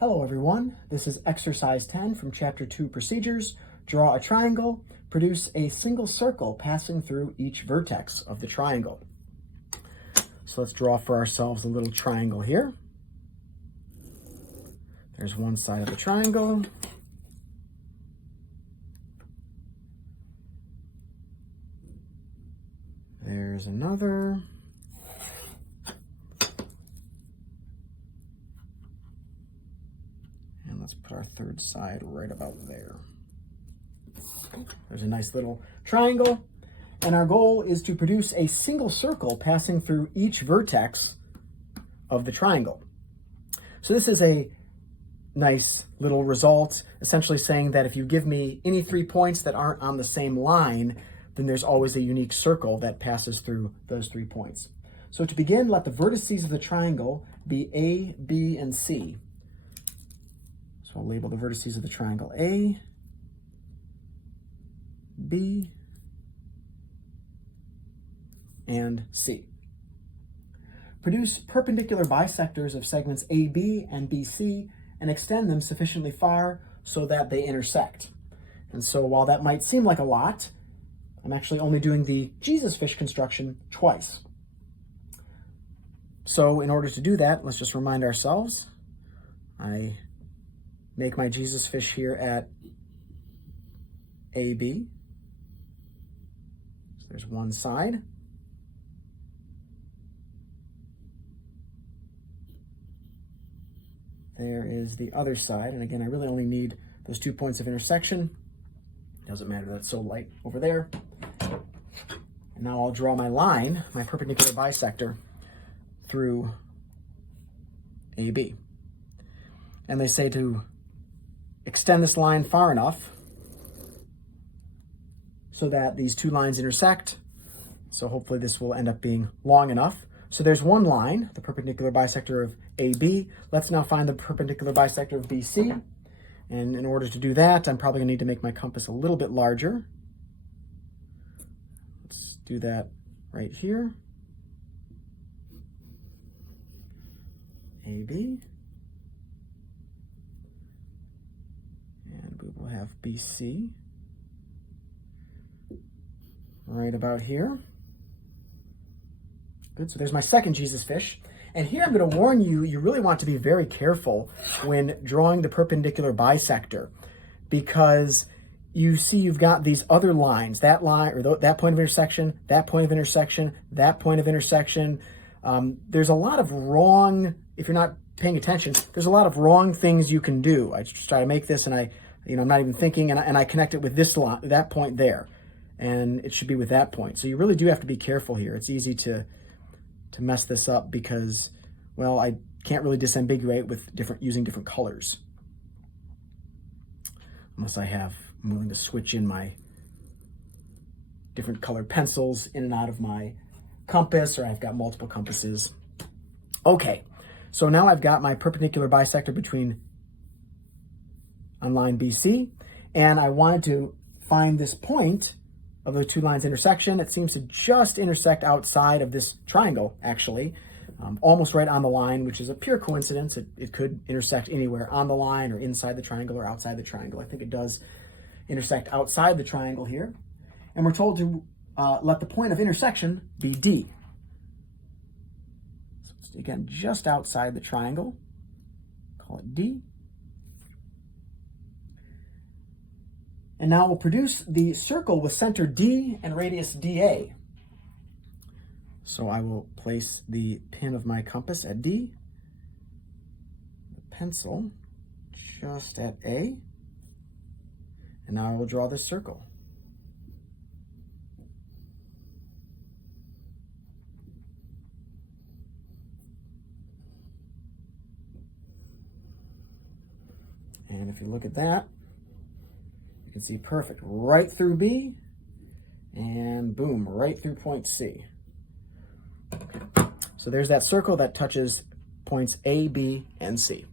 Hello everyone, this is exercise 10 from chapter 2 procedures. Draw a triangle, produce a single circle passing through each vertex of the triangle. So let's draw for ourselves a little triangle here. There's one side of the triangle. There's another. And let's put our third side right about there. There's a nice little triangle. And our goal is to produce a single circle passing through each vertex of the triangle. So this is a nice little result, essentially saying that if you give me any 3 points that aren't on the same line, then there's always a unique circle that passes through those 3 points. So to begin, let the vertices of the triangle be A, B, and C. So I'll label the vertices of the triangle A, B, and C. Produce perpendicular bisectors of segments AB and BC and extend them sufficiently far so that they intersect. And so while that might seem like a lot, I'm actually only doing the Jesus fish construction twice. So in order to do that, let's just remind ourselves, I make my Jesus fish here at AB. So there's one side. There is the other side. And again, I really only need those 2 points of intersection. Doesn't matter that it's so light over there. And now I'll draw my line, my perpendicular bisector, through AB. And they say to extend this line far enough so that these two lines intersect. So hopefully this will end up being long enough. So there's one line, the perpendicular bisector of AB. Let's now find the perpendicular bisector of BC. And in order to do that, I'm probably gonna need to make my compass a little bit larger. Let's do that right here. AB. And we will have BC right about here. Good, so there's my second Jesus fish. And here I'm going to warn you, you really want to be very careful when drawing the perpendicular bisector, because you see you've got these other lines, that line, or that point of intersection, that point of intersection, that point of intersection. There's a lot of wrong, if you're not paying attention, there's a lot of wrong things you can do. I just try to make this and I'm not even thinking, and I connect it with this line, that point there, and it should be with that point. So you really do have to be careful here. It's easy to mess this up because, well, I can't really disambiguate with using different colors. Unless I'm willing to switch in my different colored pencils in and out of my compass, or I've got multiple compasses. Okay, so now I've got my perpendicular bisector on line BC, and I wanted to find this point of the two lines intersection. It seems to just intersect outside of this triangle, actually, almost right on the line, which is a pure coincidence. It could intersect anywhere on the line or inside the triangle or outside the triangle. I think it does intersect outside the triangle here. And we're told to let the point of intersection be D. So it's, again, just outside the triangle. Call it D. And now we'll produce the circle with center D and radius dA. So I will place the pin of my compass at D, the pencil just at A, and now I will draw this circle. And if you look at that, you can see perfect, right through B, and boom, right through point C. Okay. So there's that circle that touches points A, B, and C.